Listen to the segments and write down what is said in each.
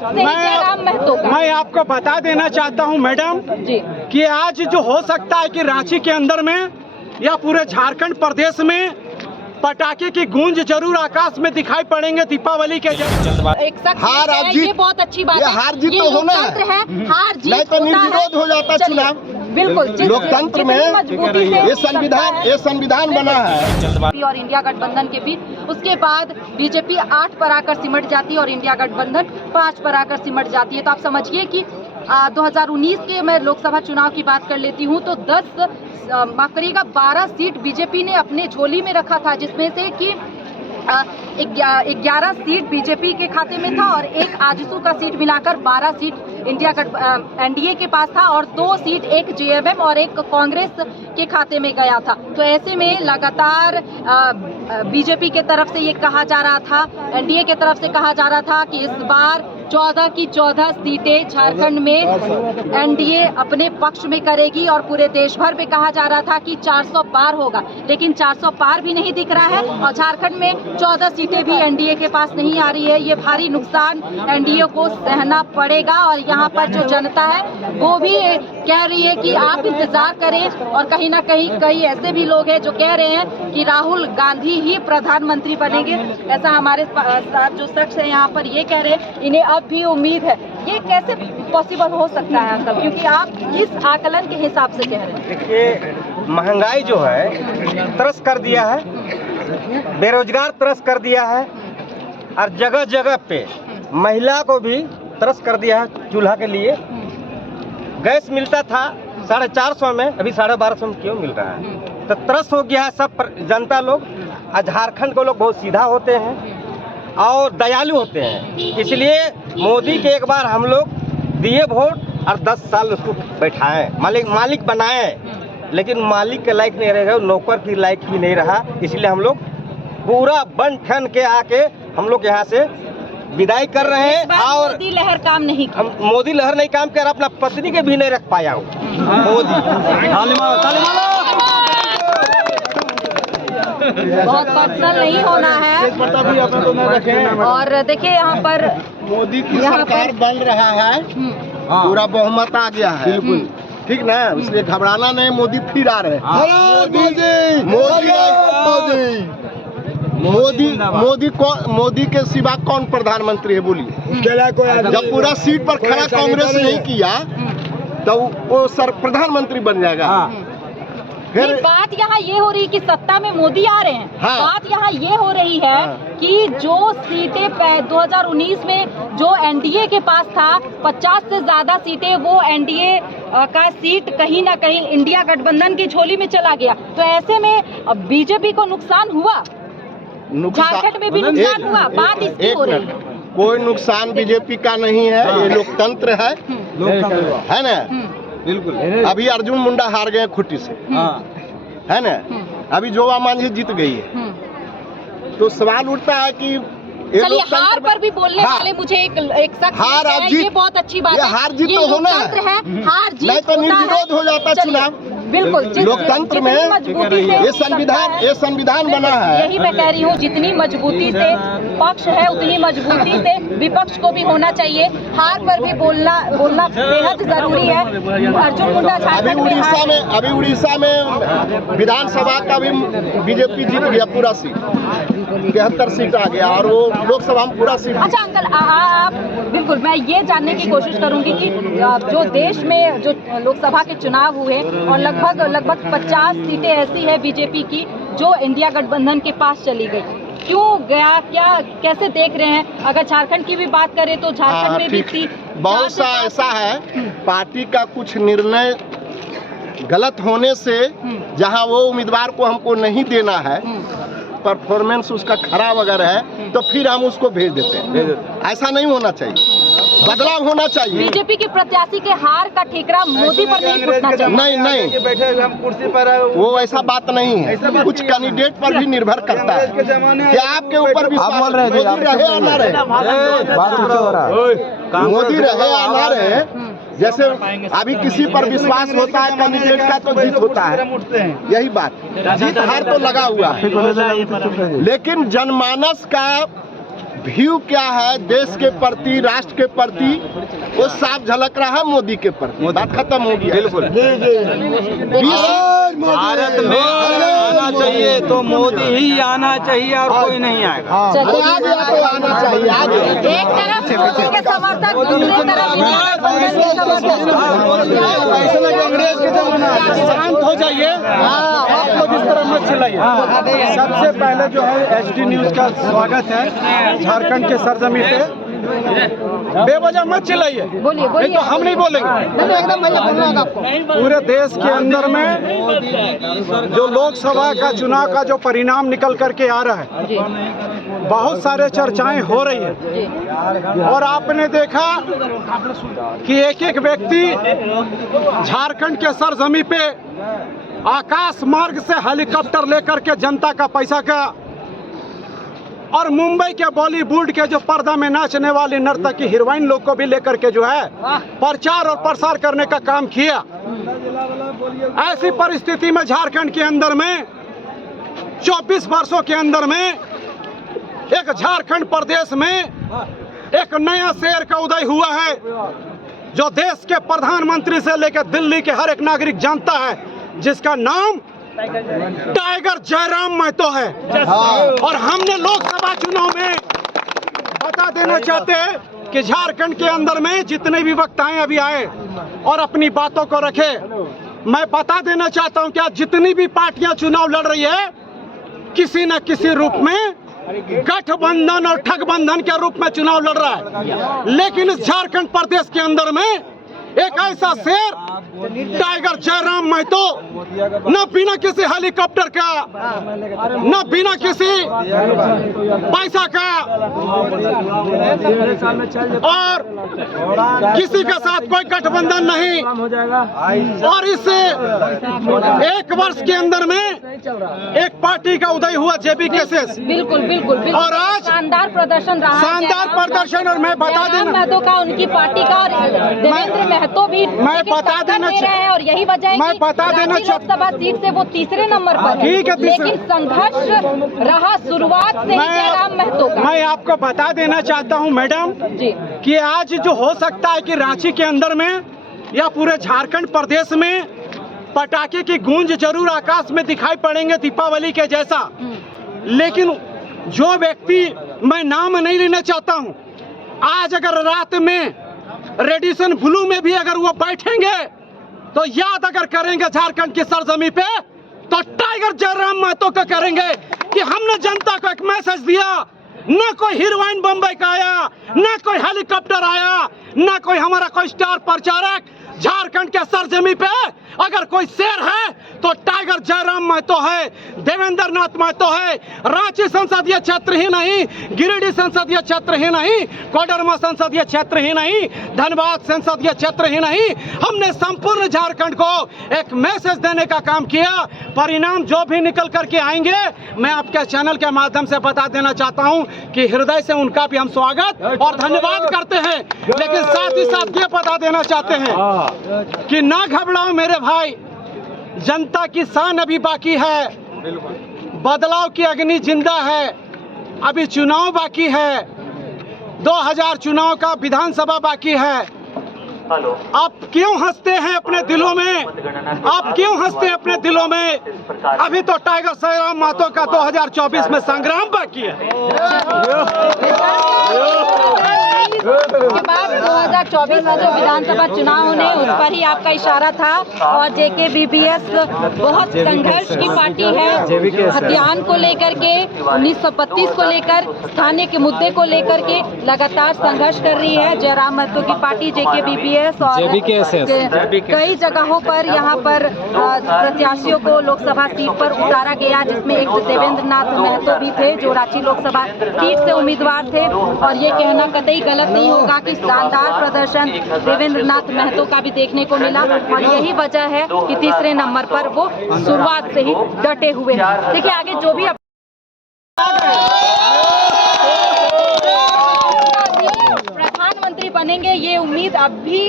शुरुआत से जयराम महतो का। मैं आपको बता देना चाहता हूं मैडम जी कि आज जो हो सकता है कि रांची के अंदर में या पूरे झारखंड प्रदेश में पटाखे की गूंज जरूर आकाश में दिखाई पड़ेंगे दीपावली के एक शख्स हार है, जीत, ये बहुत अच्छी बात ये है। हार जीत ये तो होना है। लोकतंत्र है, हार जीत नहीं तो होता है। निर्विरोध हो जाता चलिए, चुनाव। बिल्कुल लोकतंत्र में ये संविधान बना है। और इंडिया गठबंधन के बीच, उसके बाद बीजेपी 8 पर आकर सिमट जाती है और इंडिया गठबंधन 5 पर आकर सिमट जाती है। तो आप समझिए कि 2019 के मैं लोकसभा चुनाव की बात कर लेती हूँ तो 12 सीट बीजेपी ने अपने झोली में रखा था, जिसमें से कि 11 सीट बीजेपी के खाते में था और एक आजसू का सीट मिलाकर 12 सीट एनडीए के पास था और 2 सीट एक जेएमएम और एक कांग्रेस के खाते में गया था। तो ऐसे में लगातार बीजेपी के तरफ से ये कहा जा रहा था, एनडीए के तरफ से कहा जा रहा था कि इस बार 14 की 14 सीटें झारखंड में एनडीए अपने पक्ष में करेगी और पूरे देश भर में कहा जा रहा था कि 400 पार होगा, लेकिन 400 पार भी नहीं दिख रहा है और झारखंड में 14 सीटें भी एनडीए के पास नहीं आ रही है। ये भारी नुकसान एनडीए को सहना पड़ेगा और यहाँ पर जो जनता है वो भी कह रही है कि आप इंतजार करें और कहीं ना कहीं कई ऐसे भी लोग हैं जो कह रहे हैं कि राहुल गांधी ही प्रधानमंत्री बनेंगे। ऐसा हमारे साथ जो शख्स है यहाँ पर ये कह रहे हैं, इन्हें अब भी उम्मीद है। ये कैसे पॉसिबल हो सकता है अंकल, क्योंकि आप इस आकलन के हिसाब से कह रहे हैं? देखिए, महंगाई जो है त्रस्त कर दिया है, बेरोजगार त्रस्त कर दिया है और जगह जगह पे महिला को भी त्रस्त कर दिया है। चूल्हा के लिए गैस मिलता था 450 में, अभी 1250 में क्यों मिल रहा है? तो त्रस्त हो गया है सब जनता लोग। झारखंड को लोग बहुत सीधा होते हैं और दयालु होते हैं, इसलिए मोदी के एक बार हम लोग दिए वोट और 10 साल उसको बैठाएं, मालिक बनाएं, लेकिन मालिक के लायक नहीं रहेगा, नौकर की लायक भी नहीं रहा। इसलिए हम लोग पूरा बन ठन के आके हम लोग यहाँ से विदाई कर रहे हैं। और मोदी लहर काम नहीं की। मोदी लहर नहीं काम कर, अपना पत्नी के भी नहीं रख पाया हूँ मोदी। बहुत पर्सनल नहीं होना है। और देखिए यहाँ पर मोदी की सरकार बन रहा है, पूरा बहुमत आ गया है, ठीक ना, इसलिए घबराना नहीं। मोदी फिर आ रहे हैं। मोदी के सिवा कौन प्रधानमंत्री है बोलिए? जब पूरा सीट पर खड़ा कांग्रेस नहीं किया तो वो प्रधानमंत्री बन जाएगा। फिर बात यहाँ ये हो रही कि सत्ता में मोदी आ रहे हैं। हाँ। बात यहाँ ये हो रही है कि जो सीटें 2019 में जो एनडीए के पास था 50 से ज्यादा सीटें, वो एनडीए का सीट कहीं ना कहीं इंडिया गठबंधन की झोली में चला गया। तो ऐसे में बीजेपी को नुकसान हुआ, झारखंड में भी नुकसान हुआ। बात इसकी हो रही है। कोई नुकसान बीजेपी का नहीं है, ये लोकतंत्र है ना। बिल्कुल। अभी अर्जुन मुंडा हार गए खुट्टी से, है ना। अभी जोवा मांझी जीत गई है। तो सवाल उठता है कि चलिए, हार पर भी बोलने वाले मुझे एक शख्स हार है, जीत, ये बहुत अच्छी बात है। हार जीत तो होना है, हार जीत नहीं तो निर्विरोध हो जाता चुनाव। बिल्कुल, लोकतंत्र में ये संविधान बना है। यही मैं कह रही हूँ, जितनी मजबूती से पक्ष है उतनी मजबूती से विपक्ष को भी होना चाहिए। हार पर भी बोलना बेहद जरूरी है। अर्जुन मुंडा अभी उड़ीसा में विधानसभा का भी बीजेपी जीत गया, पूरा सीट 73 सीट आ गया और वो लोकसभा में पूरा सीट। अच्छा अंकल, आप बिल्कुल, मैं ये जानने की कोशिश करूंगी कि जो देश में जो लोकसभा के चुनाव हुए और लगभग 50 सीटें ऐसी है बीजेपी की जो इंडिया गठबंधन के पास चली गई, क्यों गया, क्या कैसे देख रहे हैं? अगर झारखंड की भी बात करें तो झारखंड में भी थी, बहुत सा ऐसा है पार्टी का कुछ निर्णय गलत होने से जहां वो उम्मीदवार को हमको नहीं देना है, परफॉर्मेंस उसका खराब अगर है तो फिर हम उसको भेज देते हैं। ऐसा नहीं होना चाहिए, बदलाव होना चाहिए। बीजेपी के प्रत्याशी के हार का ठेकरा मोदी पर नहीं फूटना चाहिए। नहीं, बैठे हम कुर्सी पर, वो ऐसा बात नहीं है। कुछ कैंडिडेट पर भी निर्भर करता है कि आपके ऊपर विश्वास, मोदी रहे या ना रहे, मोदी रहे या ना रहे। जैसे अभी किसी पर विश्वास होता है कैंडिडेट का तो जीत होता है, यही बात। जीत हार तो लगा हुआ है, लेकिन जनमानस का व्यू क्या है देश के प्रति, राष्ट्र के प्रति, वो साफ झलक रहा है मोदी के प्रति। बात खत्म हो गया। बिल्कुल। भारत में आना चाहिए तो मोदी ही आना चाहिए और कोई नहीं आएगा। मोदी आना चाहिए आज। एक तरफ मोदी के समर्थक, दूसरी तरफ कांग्रेस के समर्थक। ऐसा लगे अंग्रेज के जमाना है। शांत हो जाइए, आप लोग इस तरह मत चिल्लाइए। सबसे पहले जो है एचडी न्यूज का स्वागत है झारखंड के सरजमी पे। बेवजह मत चिल्लाइए, बोलिए नहीं तो हम नहीं बोलेंगे। एकदम भैया बोलना है आपको। पूरे देश के अंदर में जो लोकसभा का चुनाव का जो परिणाम निकल करके आ रहा है, जी बहुत सारे चर्चाएं हो रही है। जी और आपने देखा कि एक एक व्यक्ति झारखंड के सरजमी पे आकाश मार्ग से हेलीकॉप्टर लेकर के जनता का पैसा का और मुंबई के बॉलीवुड के जो पर्दा में नाचने वाली नर्तकी हीरोइन लोग को भी लेकर के जो है प्रचार और प्रसार करने का काम किया। ऐसी परिस्थिति में झारखंड के अंदर में 24 वर्षों के अंदर में एक झारखंड प्रदेश में एक नया शेर का उदय हुआ है, जो देश के प्रधानमंत्री से लेकर दिल्ली के हर एक नागरिक जानता है, जिसका नाम टाइगर जयराम महतो है। और हमने लोकसभा चुनाव में बता देना चाहते हैं कि झारखंड के अंदर में जितने भी वक्ताएं अभी आए और अपनी बातों को रखे, मैं बता देना चाहता हूं कि आज जितनी भी पार्टियां चुनाव लड़ रही है, किसी न किसी रूप में गठबंधन और ठगबंधन के रूप में चुनाव लड़ रहा है। लेकिन इस झारखंड प्रदेश के अंदर में एक ऐसा शेर टाइगर जयराम महतो, न बिना किसी हेलीकॉप्टर का, न बिना किसी पैसा का और किसी के साथ कोई गठबंधन नहीं, और इस एक वर्ष के अंदर में एक पार्टी का उदय हुआ जेबी केसेस। बिल्कुल बिल्कुल बिल्कुल। और आज शानदार प्रदर्शन रहा, शानदार प्रदर्शन। और मैं बता देना, महतो का, उनकी पार्टी का, और देवेंद्र महतो भी बता देना दे रहे हैं, और यही वजह है मैं कि बता देना रांची लोकसभा सीट से वो तीसरे नंबर पर है। ठीक है, लेकिन संघर्ष रहा शुरुआत से ही जयराम महतो का। मैं आपको बता देना चाहता हूं मैडम जी कि आज जो हो सकता है कि रांची के अंदर में या पूरे झारखंड प्रदेश में पटाखे की गूंज जरूर आकाश में दिखाई पड़ेंगे दीपावली के जैसा, लेकिन जो व्यक्ति, मैं नाम नहीं लेना चाहता हूं, आज अगर रात में रेडिएशन ब्लू में भी अगर वो बैठेंगे तो याद अगर करेंगे झारखंड की सरजमी पे, तो टाइगर जयराम महतो का करेंगे कि हमने जनता को एक मैसेज दिया। न कोई हीरोइन बम्बई का आया, न कोई हेलीकॉप्टर आया, न कोई हमारा कोई स्टार प्रचारक। झारखंड के सरजमी पे अगर कोई शेर है तो टाइगर जयराम महतो है, देवेंद्र नाथ महतो है। रांची संसदीय क्षेत्र ही नहीं, गिरिडीह संसदीय क्षेत्र ही नहीं, कोडरमा संसदीय क्षेत्र ही नहीं, धनबाद संसदीय क्षेत्र ही नहीं, हमने संपूर्ण झारखंड को एक मैसेज देने का काम किया। परिणाम जो भी निकल करके आएंगे, मैं आपके चैनल के माध्यम से बता देना चाहता हूं कि हृदय से उनका भी हम स्वागत और धन्यवाद करते हैं। लेकिन साथ ही साथ ये बता देना चाहते हैं कि ना घबराओ मेरे भाई, जनता की शान अभी बाकी है, बदलाव की अग्नि जिंदा है, अभी चुनाव बाकी है, 2000 चुनाव का विधानसभा बाकी है। आप क्यों हंसते हैं अपने दिलों में? आप क्यों हंसते हैं अपने दिलों में? अभी तो टाइगर जयराम महतो का 2024 में संग्राम बाकी है। के बाद 2024 में जो विधानसभा चुनाव होने, उस पर ही आपका इशारा था। और JKBBS बहुत संघर्ष की पार्टी है, हथियान को लेकर के, 1932 को लेकर, स्थानीय के मुद्दे को लेकर के लगातार संघर्ष कर रही है जयराम महतो की पार्टी JKBBS। और कई जगहों पर यहाँ पर प्रत्याशियों को लोकसभा सीट पर उतारा गया, जिसमें एक देवेंद्र नाथ महतो भी थे जो रांची लोकसभा सीट से उम्मीदवार थे। और ये कहना कतई गलत नहीं होगा कि शानदार प्रदर्शन देवेंद्र नाथ महतो का भी देखने को मिला, और यही वजह है कि तीसरे नंबर पर वो शुरुआत से ही डटे हुए हैं। देखिए आगे जो भी प्रधानमंत्री बने बनेंगे ये उम्मीद अब भी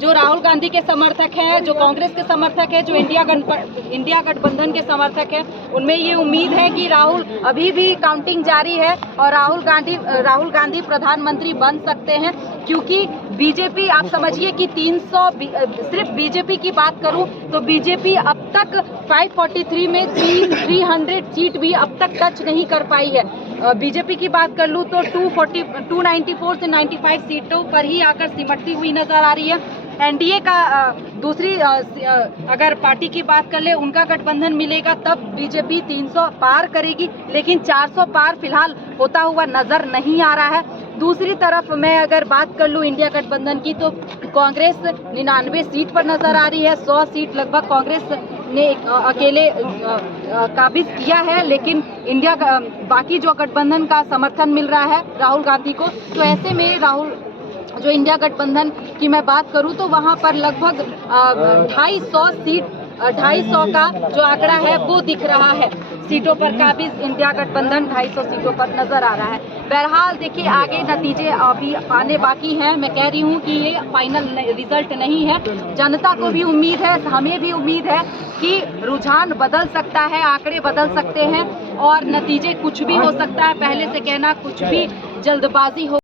जो राहुल गांधी के समर्थक हैं, जो कांग्रेस के समर्थक हैं, जो इंडिया गठबंधन के समर्थक हैं, उनमें ये उम्मीद है कि राहुल अभी भी काउंटिंग जारी है और राहुल गांधी प्रधानमंत्री बन सकते हैं, क्योंकि बीजेपी, आप समझिए कि 300, सिर्फ बीजेपी की बात करूं तो बीजेपी अब तक 543 में 300 सीट भी अब तक टच नहीं कर पाई है। बीजेपी की बात कर लूं तो 294 से 95 सीटों पर ही आकर सिमटती हुई नजर आ रही है। एनडीए का दूसरी अगर पार्टी की बात कर ले, उनका गठबंधन मिलेगा तब बीजेपी 300 पार करेगी, लेकिन 400 पार फिलहाल होता हुआ नजर नहीं आ रहा है। दूसरी तरफ मैं अगर बात कर लूँ इंडिया गठबंधन की तो कांग्रेस 99 सीट पर नजर आ रही है। 100 सीट लगभग कांग्रेस ने अकेले काबिज किया है, लेकिन बाकी जो गठबंधन का समर्थन मिल रहा है राहुल गांधी को, तो ऐसे में जो इंडिया गठबंधन की मैं बात करूं तो वहां पर लगभग 250 का जो आंकड़ा है वो दिख रहा है। सीटों पर काबिज इंडिया गठबंधन 250 सीटों पर नजर आ रहा है। बहरहाल देखिए, आगे नतीजे अभी आने बाकी हैं। मैं कह रही हूं कि ये फाइनल रिजल्ट नहीं है। जनता को भी उम्मीद है, हमें भी उम्मीद है कि रुझान बदल सकता है, आंकड़े बदल सकते हैं और नतीजे कुछ भी हो सकता है। पहले से कहना कुछ भी जल्दबाजी हो